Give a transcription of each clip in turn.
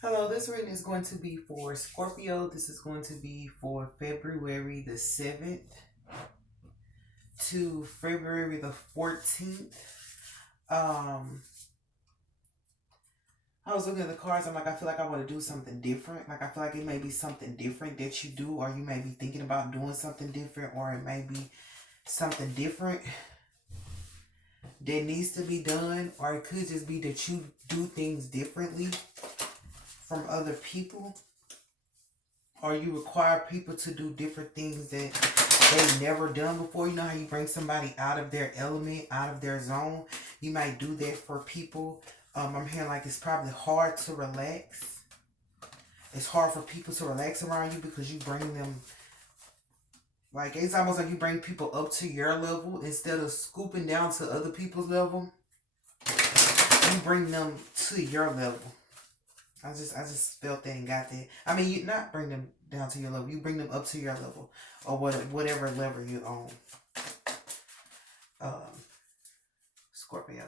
Hello, this reading is going to be for Scorpio. This is going to be for February the 7th to February the 14th. I was looking at the cards. I'm like, I feel like I want to do something different. Like, I feel like it may be something different that you do, or you may be thinking about doing something different, or it may be something different that needs to be done, or it could just be that you do things differently from other people, or you require people to do different things that they've never done before. You know how you bring somebody out of their element, out of their zone? You might do that for people. I'm hearing like it's probably hard to relax. It's hard for people to relax around you because you bring them, like, it's almost like you bring people up to your level instead of scooping down to other people's level. You bring them to your level. I just felt that and got that. I mean, you not bring them down to your level. You bring them up to your level, or whatever level you're on. Um, Scorpio.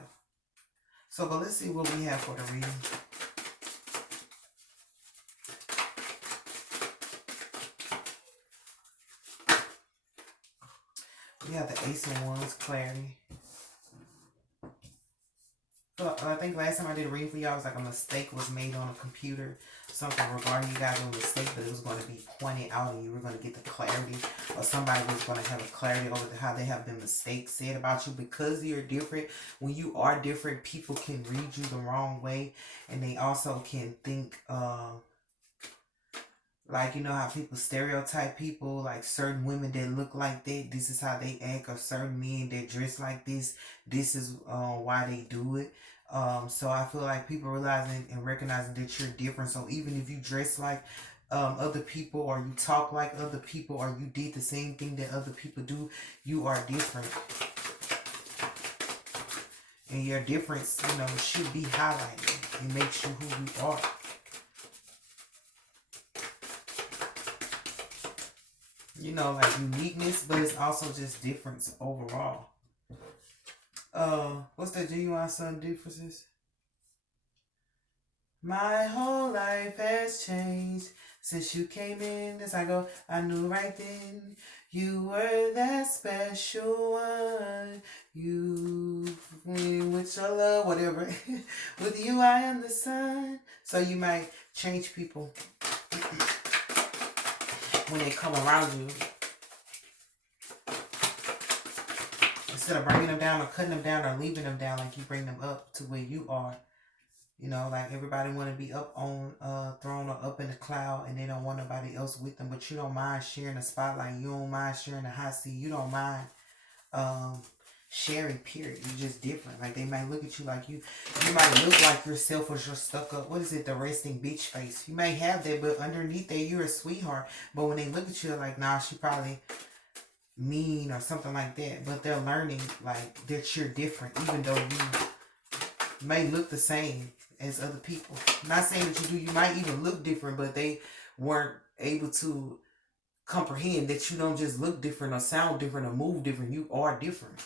So, but let's see what we have for the reading. We have the Ace of Wands, clarity. So I think last time I did a reading for y'all, I was like a mistake was made on a computer. Something regarding you guys doing a mistake, but it was going to be pointed out and you were going to get the clarity. Or somebody was going to have a clarity over how they have been mistakes said about you. Because you're different, when you are different, people can read you the wrong way. And they also can think, like, you know how people stereotype people, like certain women that look like that, this is how they act, or certain men that dress like this is why they do it. So I feel like people realizing and recognizing that you're different. So even if you dress like other people, or you talk like other people, or you did the same thing that other people do, you are different. And your difference, you know, should be highlighted. It makes you who you are. You know, like uniqueness, but it's also just difference overall. What's the genuine sun differences? My whole life has changed since you came in. As I go, I knew right then you were that special one. You, with your love, whatever. With you, I am the sun. So you might change people when they come around you. Instead of bringing them down or cutting them down or leaving them down, like you bring them up to where you are. You know, like everybody want to be up on throne or up in the cloud, and they don't want nobody else with them. But you don't mind sharing the spotlight. You don't mind sharing the hot seat. You don't mind sharing, period. You're just different. Like they might look at you like you might look like you're selfish or stuck up. What is it? The resting bitch face. You may have that, but underneath that, you're a sweetheart. But when they look at you, they're like, nah, she probably mean or something like that. But they're learning like that you're different, even though you may look the same as other people. I'm not saying that you do. You might even look different, but they weren't able to comprehend that you don't just look different or sound different or move different. You are different.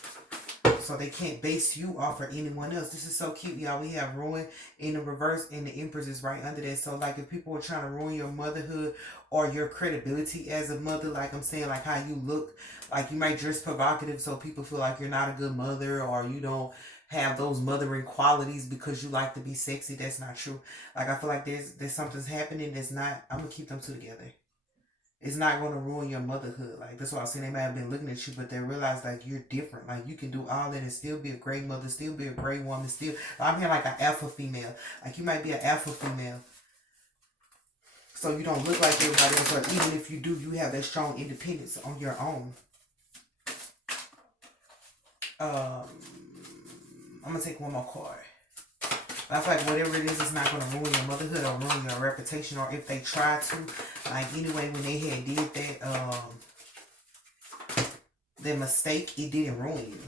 So they can't base you off of anyone else. This is so cute, y'all. We have ruin in the reverse, and the Empress is right under that. So like if people are trying to ruin your motherhood or your credibility as a mother, like I'm saying, like how you look, like you might dress provocative so people feel like you're not a good mother, or you don't have those mothering qualities because you like to be sexy. That's not true. Like I feel like there's something's happening that's not. I'm gonna keep them two together. It's not going to ruin your motherhood. Like that's why I was saying they might have been looking at you, but they realize like you're different. Like you can do all that and still be a great mother, still be a great woman. Still, I'm here like an alpha female. Like you might be an alpha female, so you don't look like everybody else. But even if you do, you have that strong independence on your own. I'm gonna take one more card. I feel like whatever it is, it's not going to ruin your motherhood or ruin your reputation. Or if they try to, like anyway, when they had did that mistake, it didn't ruin you.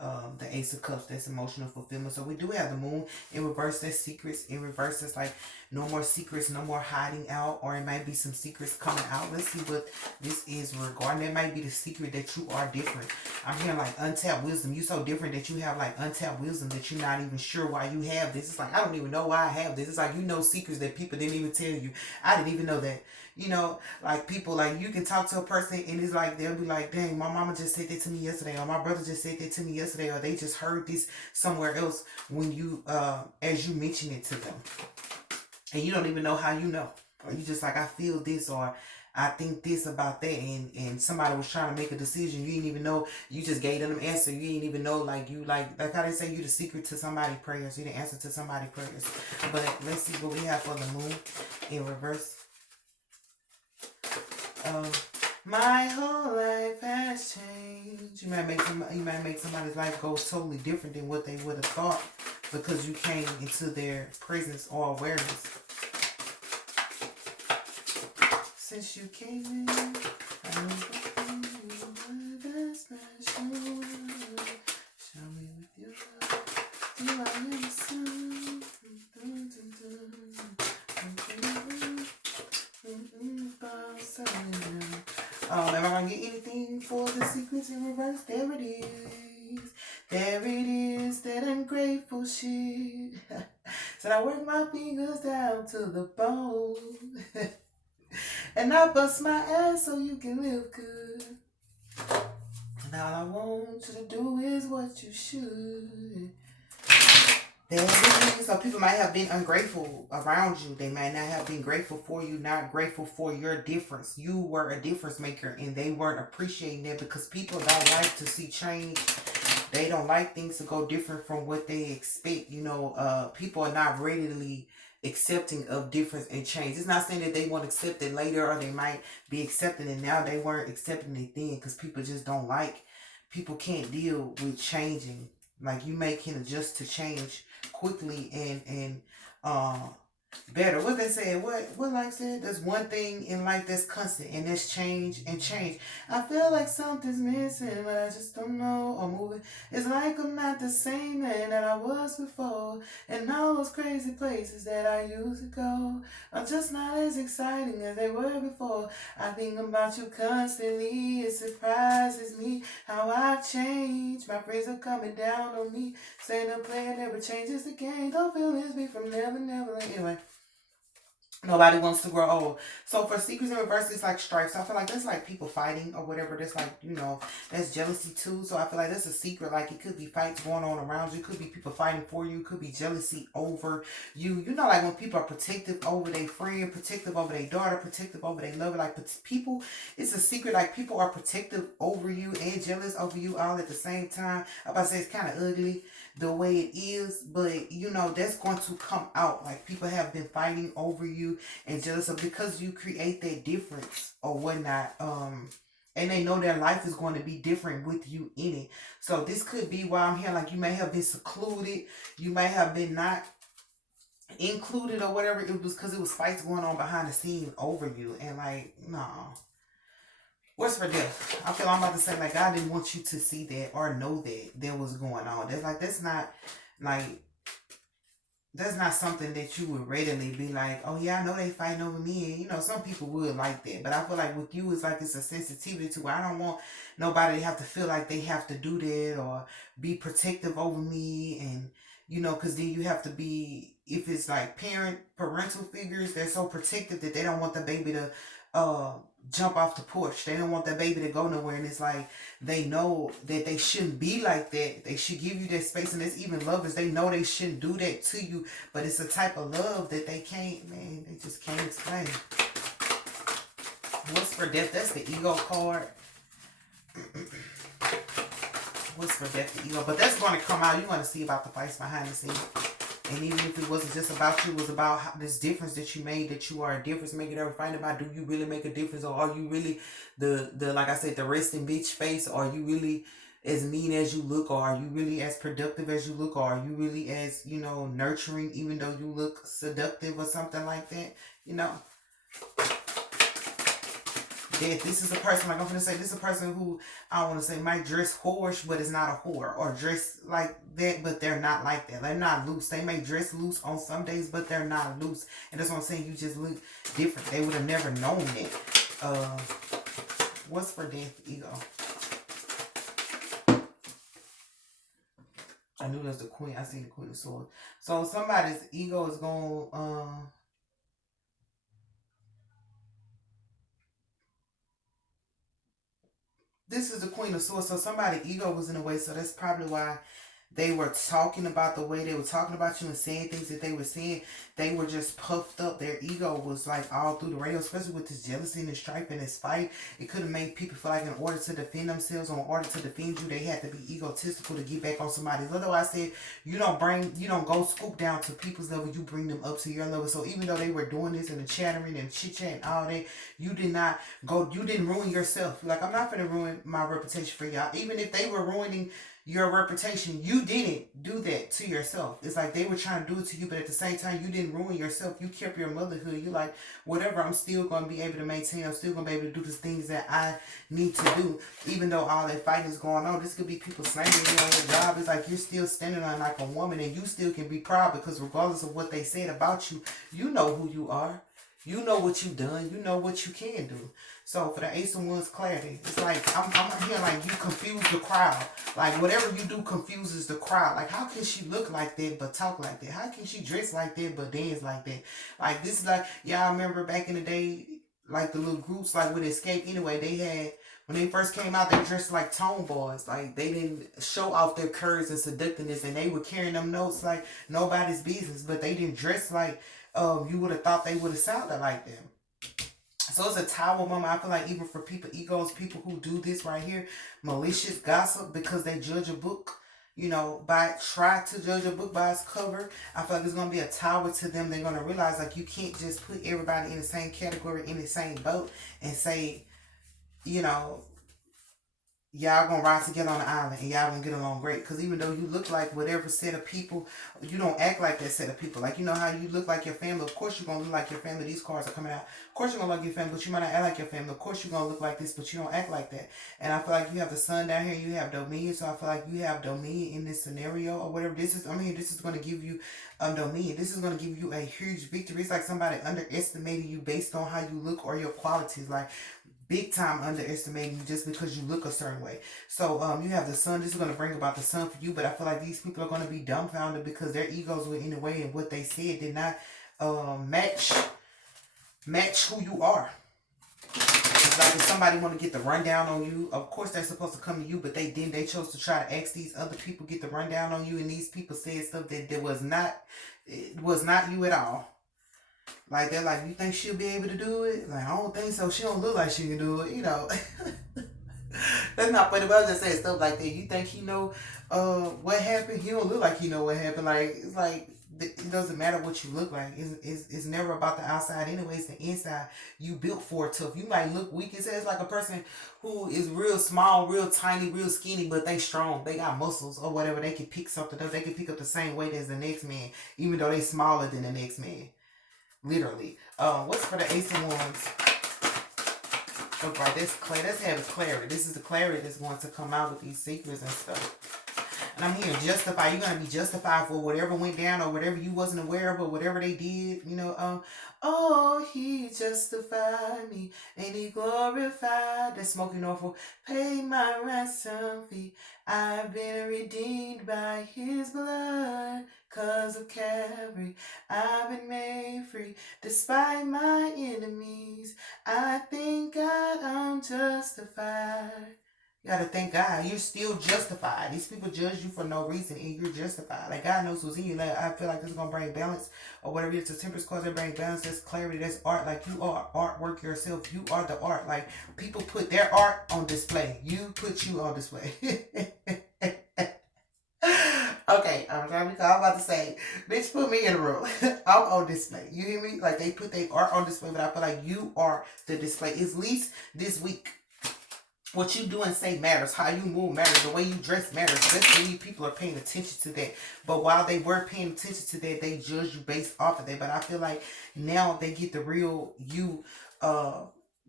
The Ace of Cups, that's emotional fulfillment. So we do have the Moon in reverse, that's secrets. In reverse, that's like no more secrets, no more hiding out, or it might be some secrets coming out. Let's see what this is regarding. That might be the secret that you are different. I'm hearing like untapped wisdom. You're so different that you have like untapped wisdom that you're not even sure why you have this. It's like, I don't even know why I have this. It's like, you know, secrets that people didn't even tell you. I didn't even know that. You know, like people, like you can talk to a person and it's like, they'll be like, dang, my mama just said that to me yesterday, or my brother just said that to me yesterday, or they just heard this somewhere else when you, as you mention it to them. And you don't even know how you know. Or you just like, I feel this, or I think this about that, and somebody was trying to make a decision. You didn't even know. You just gave them an answer. You didn't even know, like you like how they say you the secret to somebody's prayers. You the answer to somebody's prayers. But let's see what we have for the Moon in reverse. My whole life has changed. You might make somebody's life go totally different than what they would have thought because you came into their presence or awareness. Since you came in, I know that's special. Show me with your love. Do I listen? Am I gonna get anything for the secrets in reverse? There it is. There it is, that ungrateful shit. Said I work my fingers down to the bone. And I bust my ass so you can live good. And all I want you to do is what you should. There it is. So people might have been ungrateful around you. They might not have been grateful for you, not grateful for your difference. You were a difference maker and they weren't appreciating that because people don't like to see change. They don't like things to go different from what they expect. You know, people are not readily accepting of difference and change. It's not saying that they won't accept it later or they might be accepting it now. They weren't accepting it then because people just don't like. People can't deal with changing. Like you can adjust to change quickly and better. What they said, what life said, there's one thing in life that's constant and that's change and change. I feel like something's missing but I just don't know or moving. It's like I'm not the same man that I was before, and all those crazy places that I used to go are just not as exciting as they were before. I think about you constantly. It surprises me how I've changed. My friends are coming down on me, saying the plan never changes the game. Don't feel this be from never. Anyway, nobody wants to grow old. So for secrets in reverse, it's like strife. So I feel like that's like people fighting or whatever. That's like, you know, that's jealousy too. So I feel like that's a secret. Like it could be fights going on around you. It could be people fighting for you. It could be jealousy over you. You know, like when people are protective over their friend, protective over their daughter, protective over their lover. Like people, it's a secret. Like people are protective over you and jealous over you all at the same time. I'm about to say it's kind of ugly the way it is, but you know that's going to come out. Like people have been fighting over you and jealous of because you create that difference or whatnot, and they know their life is going to be different with you in it. So this could be why I'm here. Like you may have been secluded, you may have been not included or whatever. It was because it was fights going on behind the scene over you, and like no. What's for death? I feel I'm about to say like God didn't want you to see that or know that was going on. That's not something that you would readily be like, oh yeah, I know they fighting over me. And you know, some people would like that. But I feel like with you it's like it's a sensitivity to where I don't want nobody to have to feel like they have to do that or be protective over me. And you know, because then you have to be, if it's like parental figures, they're so protective that they don't want the baby to jump off the porch. They don't want that baby to go nowhere. And it's like they know that they shouldn't be like that. They should give you that space. And it's even lovers, they know they shouldn't do that to you, but it's a type of love that they just can't explain. What's for death? That's the ego card. What's for death? The ego. But that's going to come out. You're going to see about the fights behind the scenes. And even if it wasn't just about you, it was about this difference that you made, that you are a difference maker. They were fighting about, do you really make a difference? Or are you really the like I said, the resting bitch face? Or are you really as mean as you look? Or are you really as productive as you look? Or are you really as, you know, nurturing even though you look seductive or something like that? You know. death. This is a person, like I'm gonna say, this is a person who I want to say might dress whorish, but is not a whore, or dress like that, but they're not like that. They're not loose. They may dress loose on some days, but they're not loose. And that's what I'm saying. You just look different. They would have never known that. What's for death? Ego. I knew that's the queen. I seen the queen of swords. So somebody's ego is going. This is the queen of swords. So somebody's ego was in the way. So that's probably why they were talking about the way they were talking about you and saying things that they were saying. They were just puffed up. Their ego was like all through the radio, especially with this jealousy and this strife and this fight. It could have made people feel like in order to defend themselves or in order to defend you, they had to be egotistical to get back on somebody's. Otherwise, I said you don't go scoop down to people's level. You bring them up to your level. So even though they were doing this and the chattering and chit chat and all that, you did not go. You didn't ruin yourself. Like I'm not gonna ruin my reputation for y'all. Even if they were ruining your reputation, you didn't do that to yourself. It's like they were trying to do it to you, but at the same time, you didn't ruin yourself. You kept your motherhood. You like, whatever, I'm still going to be able to maintain. I'm still going to be able to do the things that I need to do. Even though all that fighting is going on, this could be people slandering you on your job. It's like you're still standing on like a woman, and you still can be proud because regardless of what they said about you, you know who you are. You know what you've done. You know what you can do. So for the Ace of Wands clarity, it's like I'm here like you confuse the crowd. Like whatever you do confuses the crowd. Like how can she look like that but talk like that? How can she dress like that but dance like that? Like this is like, yeah, I remember back in the day, like the little groups like with Escape anyway, they had, when they first came out, they dressed like tomboys. Like they didn't show off their curves and seductiveness, and they were carrying them notes like nobody's business, but they didn't dress like you would have thought they would have sounded like them. So it's a tower moment. I feel like even for people, egos, people who do this right here, malicious gossip because they judge a book, try to judge a book by its cover. I feel like it's gonna be a tower to them. They're gonna realize like you can't just put everybody in the same category, in the same boat, and say, you know, y'all gonna ride together on the island and y'all gonna get along great. Because even though you look like whatever set of people, you don't act like that set of people. Like, you know how you look like your family? Of course you're gonna look like your family. These cards are coming out. Of course you're gonna look like your family, but you might not act like your family. Of course you're gonna look like this, but you don't act like that. And I feel like you have the sun down here, you have dominion. So I feel like you have dominion in this scenario or whatever. This is gonna give you dominion. This is gonna give you a huge victory. It's like somebody underestimating you based on how you look or your qualities. Like, big time underestimating you just because you look a certain way. So you have the sun. This is going to bring about the sun for you, but I feel like these people are going to be dumbfounded because their egos were in the way, and what they said did not match who you are. It's like if somebody want to get the rundown on you, of course they're supposed to come to you, but they didn't. They chose to try to ask these other people get the rundown on you, and these people said stuff that was not you at all. Like, they're like, you think she'll be able to do it? Like, I don't think so. She don't look like she can do it, That's not funny, but I was just saying stuff like that. You think he know what happened? He don't look like he know what happened. Like, it's like, it doesn't matter what you look like. It's never about the outside anyway. It's the inside. You built for it tough. You might look weak. It's like a person who is real small, real tiny, real skinny, but they strong. They got muscles or whatever. They can pick something up. They can pick up the same weight as the next man, even though they smaller than the next man. Literally. What's for the Ace of Wands? Okay, let's have clarity. This is the clarity that's going to come out with these secrets and stuff. And I'm here justify. You're gonna be justified for whatever went down or whatever you wasn't aware of or whatever they did. Oh, he justified me and he glorified. That's Smoking Norfolk. Pay my ransom fee. I've been redeemed by his blood. 'Cause of Calvary, I've been made free. Despite my enemies, I thank God I'm justified. You gotta thank God. You're still justified. These people judge you for no reason and you're justified. Like, God knows who's in you. Like, I feel like this is gonna bring balance or whatever it is. The Temperance cause that bring balance. That's clarity. That's art. Like, you are artwork yourself. You are the art. Like, people put their art on display. You put you on display. Okay, I'm about to say, bitch, put me in a room. I'm on display. You hear me? Like, they put their art on display, but I feel like you are the display. At least this week, what you do and say matters. How you move matters. The way you dress matters. Especially people are paying attention to that. But while they were paying attention to that, they judge you based off of that. But I feel like now they get the real you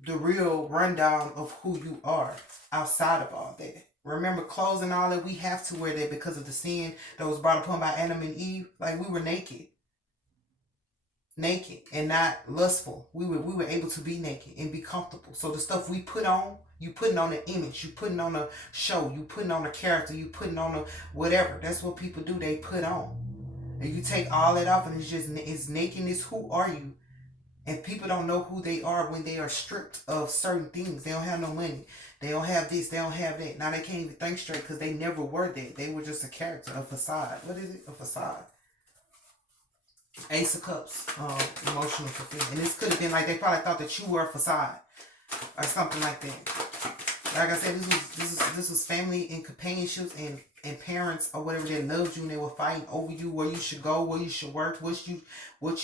the real rundown of who you are outside of all that. Remember, clothes and all that, we have to wear that because of the sin that was brought upon by Adam and Eve. Like, we were naked and not lustful. We were able to be naked and be comfortable. So the stuff we put on, you putting on an image, you putting on a show, you putting on a character, you putting on a whatever. That's what people do. They put on, and you take all that off, and it's nakedness. Who are you? And people don't know who they are when they are stripped of certain things. They don't have no money. They don't have this. They don't have that. Now they can't even think straight because they never were that. They were just a character, a facade. What is it? A facade. Ace of Cups, emotional fulfillment. And this could have been like they probably thought that you were a facade or something like that. Like I said, this was family and companionships and parents or whatever that loved you and they were fighting over you, where you should go, where you should work, what you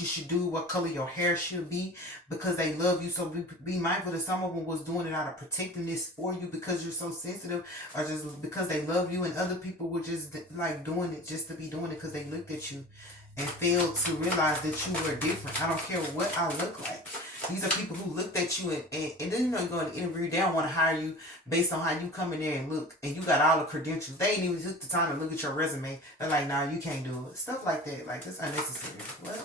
should do, what color your hair should be, because they love you. So be mindful that some of them was doing it out of protecting this for you because you're so sensitive, or just because they love you, and other people were just like doing it just to be doing it because they looked at you and failed to realize that you were different. I don't care what I look like. These are people who looked at you and then you're going to interview. They don't want to hire you based on how you come in there and look. And you got all the credentials. They ain't even took the time to look at your resume. They're like, nah, you can't do it. Stuff like that. Like, that's unnecessary. What?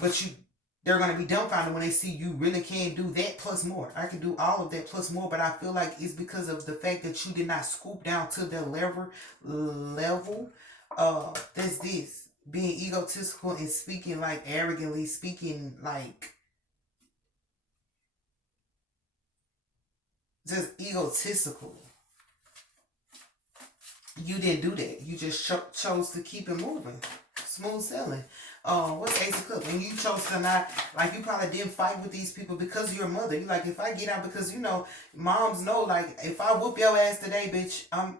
But they're going to be dumbfounded when they see you really can do that plus more. I can do all of that plus more, but I feel like it's because of the fact that you did not scoop down to their level. There's this. Being egotistical and speaking like arrogantly, speaking like just egotistical. You didn't do that. You just chose to keep it moving. Smooth sailing. What's Ace of Cups? And you chose to not, like, you probably didn't fight with these people because of your mother. You like, if I get out, because moms know, like, if I whoop your ass today, bitch, I'm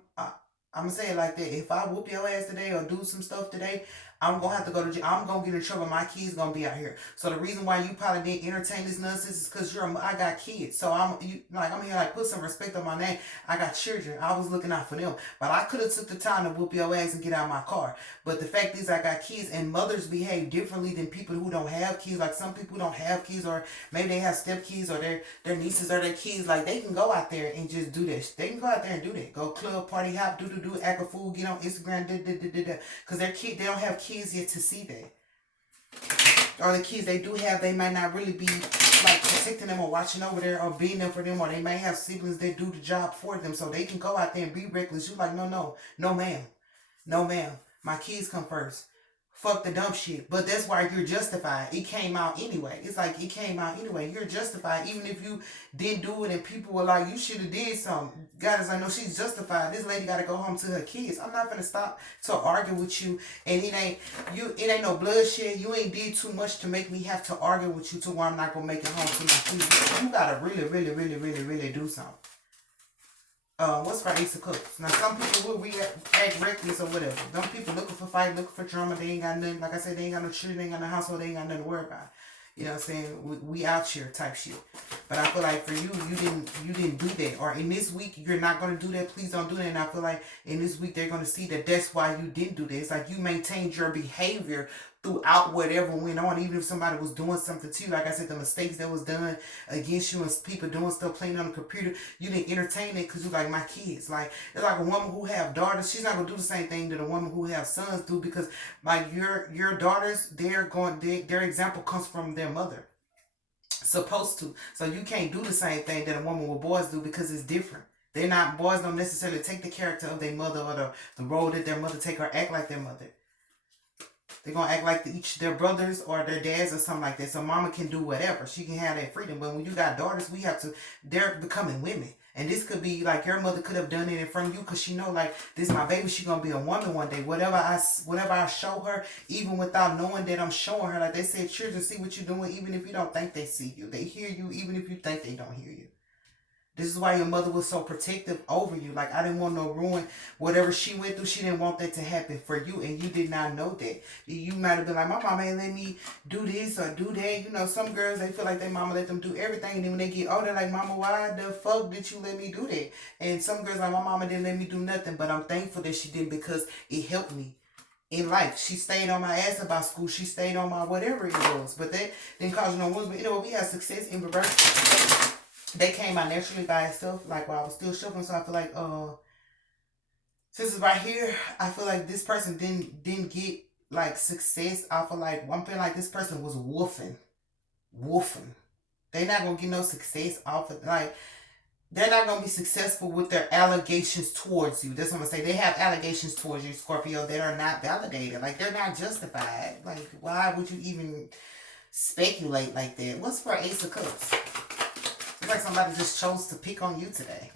gonna say it like that. If I whoop your ass today or do some stuff today, I'm gonna have to go to jail. I'm gonna get in trouble. My kids gonna be out here. So the reason why you probably didn't entertain this nonsense is because I got kids. So I'm here like put some respect on my name. I got children. I was looking out for them. But I could have took the time to whoop your ass and get out of my car. But the fact is, I got kids, and mothers behave differently than people who don't have kids. Like, some people don't have kids, or maybe they have step kids, or their nieces or their kids. Like, they can go out there and just do that. They can go out there and do that. Go club, party, hop, do, act a fool, get on Instagram, because their kid, they don't have kids yet to see that. Or the kids they do have, they might not really be like protecting them or watching over there or being there for them, or they may have siblings that do the job for them, so they can go out there and be reckless. You like, no ma'am, my kids come first. Fuck the dumb shit. But that's why you're justified. It came out anyway. It's like, it came out anyway. You're justified. Even if you didn't do it and people were like, you should have did something. Guys, I know she's justified. This lady got to go home to her kids. I'm not going to stop to argue with you. And it ain't no bloodshed. You ain't did too much to make me have to argue with you to where I'm not going to make it home to my kids. You got to really, really, really, really, really do something. What's for Ace of Cups? Now, some people will act reckless or whatever. Some people looking for fight, looking for drama. They ain't got nothing. Like I said, they ain't got no children, they ain't got no household, they ain't got nothing to worry about. You know what I'm saying? We out here type shit. But I feel like for you, you didn't do that. Or in this week, you're not going to do that. Please don't do that. And I feel like in this week, they're going to see that that's why you didn't do this. Like, you maintained your behavior throughout whatever went on, even if somebody was doing something to you. Like I said, the mistakes that was done against you and people doing stuff, playing on the computer, you didn't entertain it because you like, my kids. Like, it's like a woman who have daughters, she's not gonna do the same thing that a woman who have sons do, because like your daughters, their example comes from their mother. Supposed to. So you can't do the same thing that a woman with boys do, because it's different. Boys don't necessarily take the character of their mother or the role that their mother take, or act like their mother. They're going to act like their brothers or their dads or something like that. So mama can do whatever. She can have that freedom. But when you got daughters, they're becoming women. And this could be like your mother could have done it in front of you, because she know, like, this is my baby. She going to be a woman one day. Whatever I show her, even without knowing that I'm showing her, like they said, children see what you're doing even if you don't think they see you. They hear you even if you think they don't hear you. This is why your mother was so protective over you. Like, I didn't want no ruin. Whatever she went through, she didn't want that to happen for you. And you did not know that. You might have been like, my mama ain't let me do this or do that. You know, some girls, they feel like their mama let them do everything. And then when they get older, like, mama, why the fuck did you let me do that? And some girls like, my mama didn't let me do nothing. But I'm thankful that she did, because it helped me. in life. She stayed on my ass about school. She stayed on my whatever it was. But that didn't cause you no wounds. But you know, we had success in reverse. They came out naturally by itself, like while I was still shuffling. So I feel like since it's right here, I feel like this person didn't get like success off of like I'm feeling like this person was woofing. Woofing. They not gonna get no success off of like they're not gonna be successful with their allegations towards you. That's what I'm gonna say. They have allegations towards you, Scorpio, that are not validated. Like they're not justified. Like why would you even speculate like that? What's for Ace of Cups? It's like somebody just chose to pick on you today.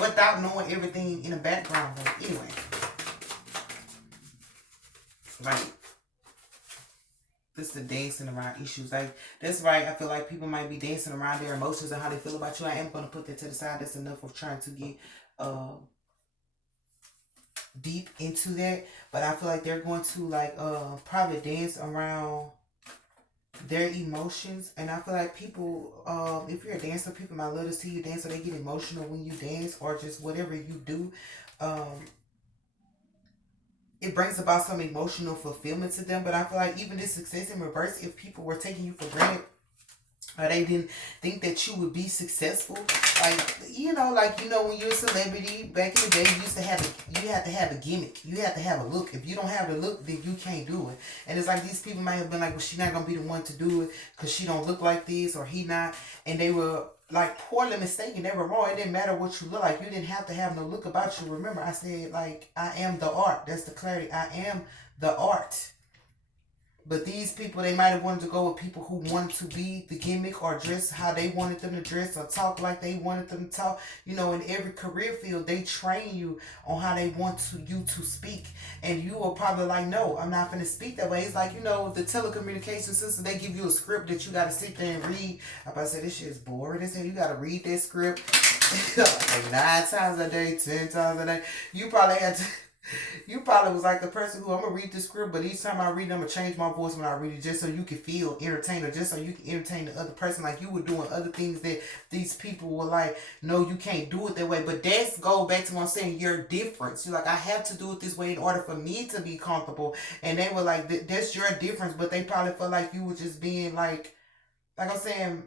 Without knowing everything in the background. But anyway. Like this is the dancing around issues. Like that's right. I feel like people might be dancing around their emotions and how they feel about you. I am gonna put that to the side. That's enough of trying to get deep into that. But I feel like they're going to like probably dance around their emotions. And I feel like people if you're a dancer, people might love to see you dance, so they get emotional when you dance or just whatever you do. It brings about some emotional fulfillment to them. But I feel like even this success in reverse, if people were taking you for granted or they didn't think that you would be successful, like like when you're a celebrity back in the day, you had to have a gimmick, you had to have a look. If you don't have the look, then you can't do it. And it's like these people might have been like, well, she's not gonna be the one to do it because she don't look like this or he not, and they were like poorly mistaken. They were wrong. It didn't matter what you look like. You didn't have to have no look about you. Remember, I said like I am the art. That's the clarity. I am the art. But these people, they might have wanted to go with people who wanted to be the gimmick or dress how they wanted them to dress or talk like they wanted them to talk. In every career field, they train you on how they want you to speak. And you are probably like, no, I'm not going to speak that way. It's like, the telecommunication system, they give you a script that you got to sit there and read. I'm about to say, this shit is boring. They say you got to read that script like 9 times a day, 10 times a day. You probably was like the person who I'm gonna read the script, but each time I read it, I'm gonna change my voice when I read it just so you can feel entertained or just so you can entertain the other person. Like you were doing other things that these people were like, no, you can't do it that way. But that's go back to what I'm saying, your difference. You're like, I have to do it this way in order for me to be comfortable. And they were like, that's your difference. But they probably felt like you were just being like I'm saying,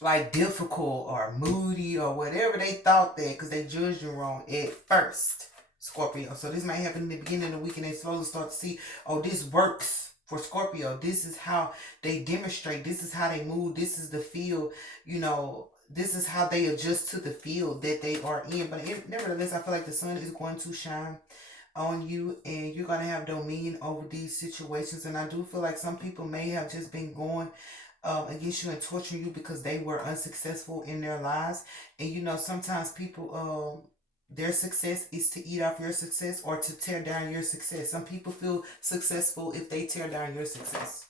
like difficult or moody or whatever they thought that because they judged you wrong at first. Scorpio. So this might happen in the beginning of the week and they slowly start to see, oh, this works for Scorpio. This is how they demonstrate. This is how they move. This is the field, this is how they adjust to the field that they are in. But nevertheless, I feel like the sun is going to shine on you and you're going to have dominion over these situations. And I do feel like some people may have just been going against you and torturing you because they were unsuccessful in their lives. And sometimes people their success is to eat off your success or to tear down your success. Some people feel successful if they tear down your success.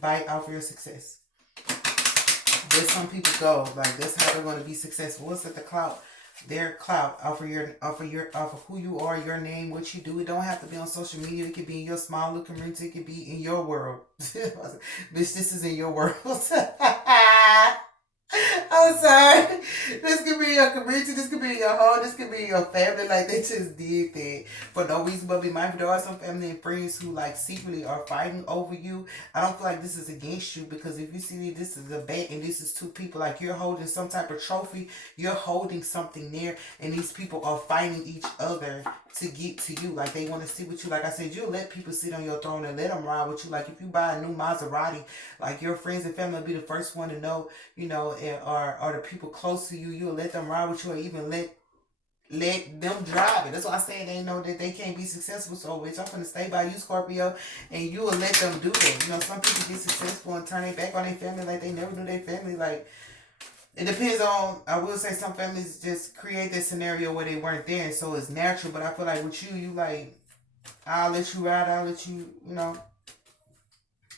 Bite off your success. There's some people go, like that's how they're going to be successful. What's at the clout? Their clout off of who you are, your name, what you do. It don't have to be on social media. It could be in your small little community. It could be in your world. Bitch, this is in your world. I'm sorry. This could be your community. This could be your home. This could be your family. Like they just did that for no reason. But be mindful, there are some family and friends who like secretly are fighting over you. I don't feel like this is against you because if you see this is a bet and this is two people, like you're holding some type of trophy, you're holding something there, and these people are fighting each other to get to you. Like they want to sit with you. Like I said, you'll let people sit on your throne and let them ride with you. Like if you buy a new Maserati, like your friends and family will be the first one to know, or the people close to you, you'll let them ride with you or even let them drive it. That's why I say they know that they can't be successful. So bitch, I'm gonna stay by you, Scorpio, and you will let them do that. Some people get successful and turn their back on their family like they never knew their family. Like it depends on, I will say some families just create this scenario where they weren't there and so it's natural. But I feel like with you like, I'll let you ride, I'll let you,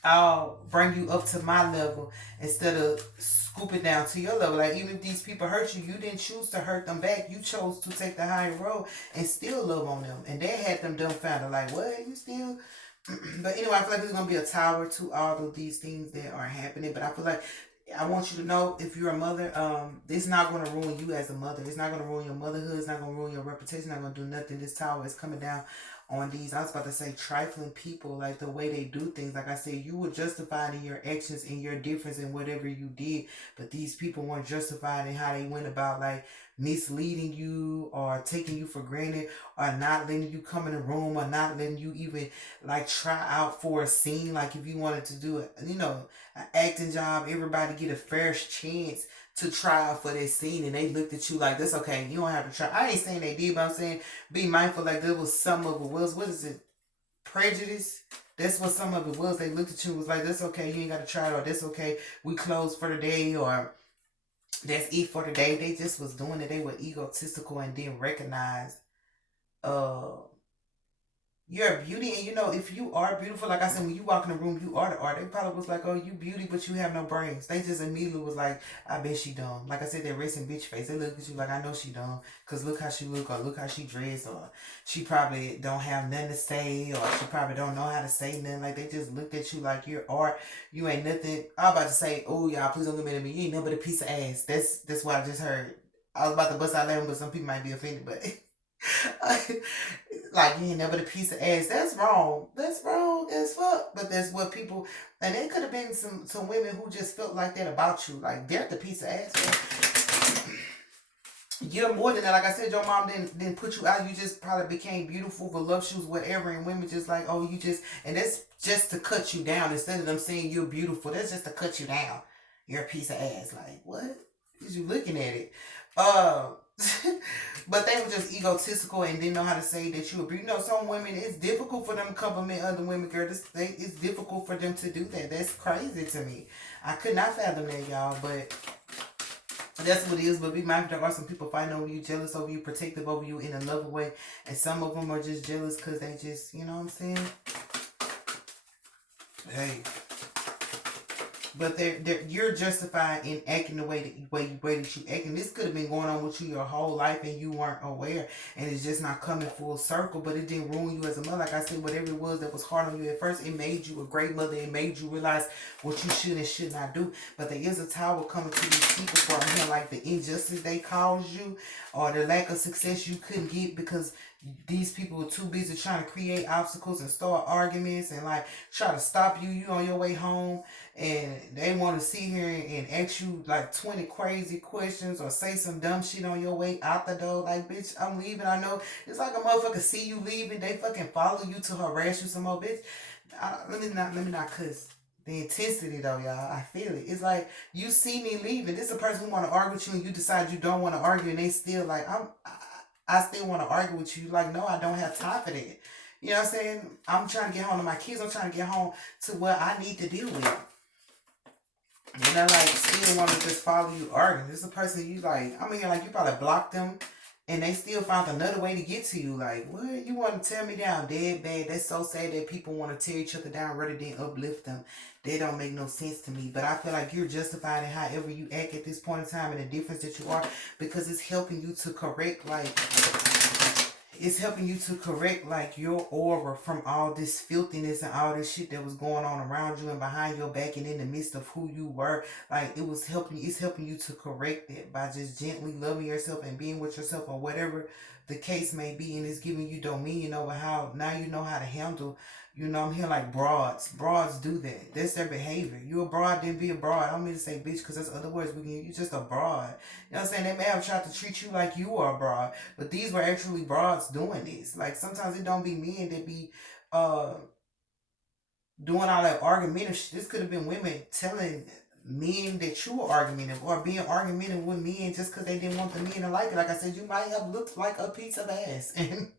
I'll bring you up to my level instead of scoop it down to your level. Like even if these people hurt you, you didn't choose to hurt them back. You chose to take the higher road and still love on them. And they had them dumbfounded like, what? You still? But anyway, I feel like there's going to be a tower to all of these things that are happening. But I feel like I want you to know, if you're a mother, it's not going to ruin you as a mother. It's not going to ruin your motherhood. It's not going to ruin your reputation. It's not going to do nothing. This tower is coming down on these, I was about to say, trifling people, like the way they do things. Like I said, you were justified in your actions and your difference in whatever you did, but these people weren't justified in how they went about, like, misleading you or taking you for granted or not letting you come in the room or not letting you even like try out for a scene. Like if you wanted to do it, an acting job, everybody get a fair chance to try out for that scene, and they looked at you like, that's okay, you don't have to try. I ain't saying they did, but I'm saying be mindful, like there was some of it was, what is it, prejudice? That's what some of it was. They looked at you and was like, that's okay, you ain't got to try it, or that's okay, we closed for the day, or that's it for the day. They just was doing it. They were egotistical and didn't recognize uh your beauty. And if you are beautiful, like I said, when you walk in the room, you are the art. They probably was like, oh, you beauty, but you have no brains. They just immediately was like, I bet she dumb. Like I said, that resting bitch face. They look at you like, I know she dumb, because look how she look, or look how she dressed, or she probably don't have nothing to say, or she probably don't know how to say nothing. Like they just looked at you like you're art. You ain't nothing. I was about to say, oh y'all, please don't get mad at me. You ain't nothing but a piece of ass. That's what I just heard. I was about to bust out laughing, but some people might be offended, but like you ain't never the piece of ass. That's wrong. That's wrong as fuck. But that's what people, and it could have been some women who just felt like that about you. Like they're the piece of ass. You're more than that. Like I said, your mom didn't put you out. You just probably became beautiful, voluptuous, whatever. And women just like, oh, you just, and that's just to cut you down. Instead of them saying you're beautiful, that's just to cut you down. You're a piece of ass. Like what? Is you looking at it? Uh, but they were just egotistical and didn't know how to say that you were beautiful. Some women, it's difficult for them to compliment other women, girl. It's difficult for them to do that. That's crazy to me. I could not fathom that, y'all. But that's what it is. But be mindful, there are some people fighting over you, jealous over you, protective over you in a loving way. And some of them are just jealous because they just, you know what I'm saying? Hey. But you're justified in acting the way that you act. And this could have been going on with you your whole life and you weren't aware. And it's just not coming full circle. But it didn't ruin you as a mother. Like I said, whatever it was that was hard on you at first, it made you a great mother. It made you realize what you should and should not do. But there is a tower coming to these people from here, like the injustice they caused you, or the lack of success you couldn't get because these people were too busy trying to create obstacles and start arguments and like try to stop you on your way home, and they want to sit here and ask you like 20 crazy questions or say some dumb shit on your way out the door. Like, bitch, I'm leaving. I know it's like a motherfucker see you leaving, they fucking follow you to harass you some more, bitch. Let me not cuss. The intensity though, y'all, I feel it. It's like you see me leaving. This is a person who want to argue with you, and you decide you don't want to argue, and they still like, I still want to argue with you. Like, no, I don't have time for that. You know what I'm saying? I'm trying to get home to my kids. I'm trying to get home to what I need to deal with. And I like still want to just follow you arguing. This is a person you like, I mean, like you probably blocked them and they still found another way to get to you. Like, what? You want to tear me down? Dead bad. That's so sad that people want to tear each other down rather than uplift them. They don't make no sense to me. But I feel like you're justified in however you act at this point in time and the difference that you are, because it's helping you to correct like your aura from all this filthiness and all this shit that was going on around you and behind your back and in the midst of who you were. Like it's helping you to correct it by just gently loving yourself and being with yourself or whatever the case may be, and it's giving you dominion over how now you know how to handle. I'm here like broads. Broads do that. That's their behavior. You a broad, then be a broad. I don't mean to say bitch because that's other words. You're just a broad. You know what I'm saying? They may have tried to treat you like you are a broad, but these were actually broads doing this. Like sometimes it don't be men that be doing all that argumentative shit. This could have been women telling men that you were argumentative or being argumentative with men just because they didn't want the men to like it. Like I said, you might have looked like a piece of ass and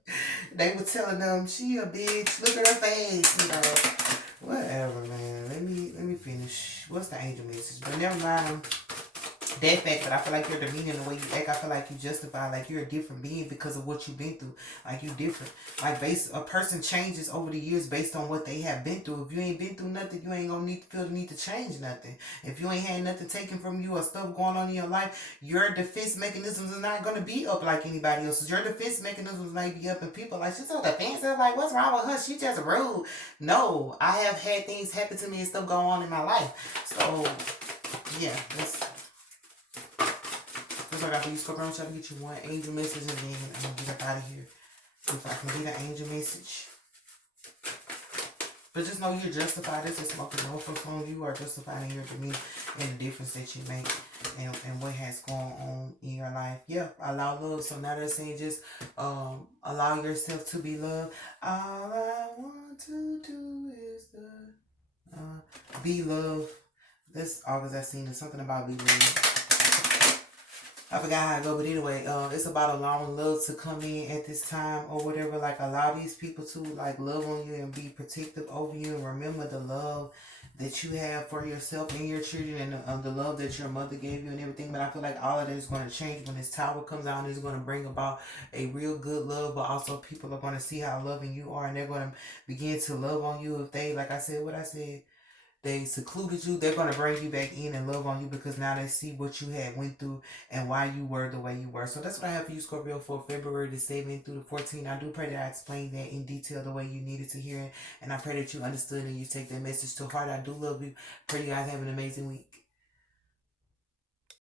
they were telling them she a bitch, look at her face, whatever, man. Let me finish. What's the angel message? But never mind that fact, but I feel like your demeanor and the way you act, I feel like you justify, like you're a different being because of what you've been through. Like you different. Like a person changes over the years based on what they have been through. If you ain't been through nothing, you ain't gonna feel the need to change nothing. If you ain't had nothing taken from you or stuff going on in your life, your defense mechanisms are not gonna be up like anybody else's. Your defense mechanisms may be up, and people like, she's so defensive, like what's wrong with her? She just rude. No, I have had things happen to me and stuff go on in my life. So Yeah, that's what I got for you, Scorpio. I'm trying to get you one angel message, and then I'm gonna get up out of here. If I can get an angel message. But just know you're justified. This is smoking no for phone. You are justified in your demeanor and the difference that you make and what has gone on in your life. Yeah, allow love. So now they're saying just allow yourself to be loved. All I want to do is be loved. This August I seen is something about be loved. I forgot how to go, but anyway, it's about allowing love to come in at this time or whatever. Like allow these people to like love on you and be protective over you, and remember the love that you have for yourself and your children, and the love that your mother gave you and everything. But I feel like all of that is going to change when this tower comes out, and it's going to bring about a real good love. But also people are going to see how loving you are, and they're going to begin to love on you if they, like I said, what I said, they secluded you, they're going to bring you back in and love on you because now they see what you had went through and why you were the way you were. So that's what I have for you, Scorpio, for February the 7th through the 14th. I do pray that I explained that in detail the way you needed to hear it, and I pray that you understood and you take that message to heart. I do love you. Pray you guys have an amazing week.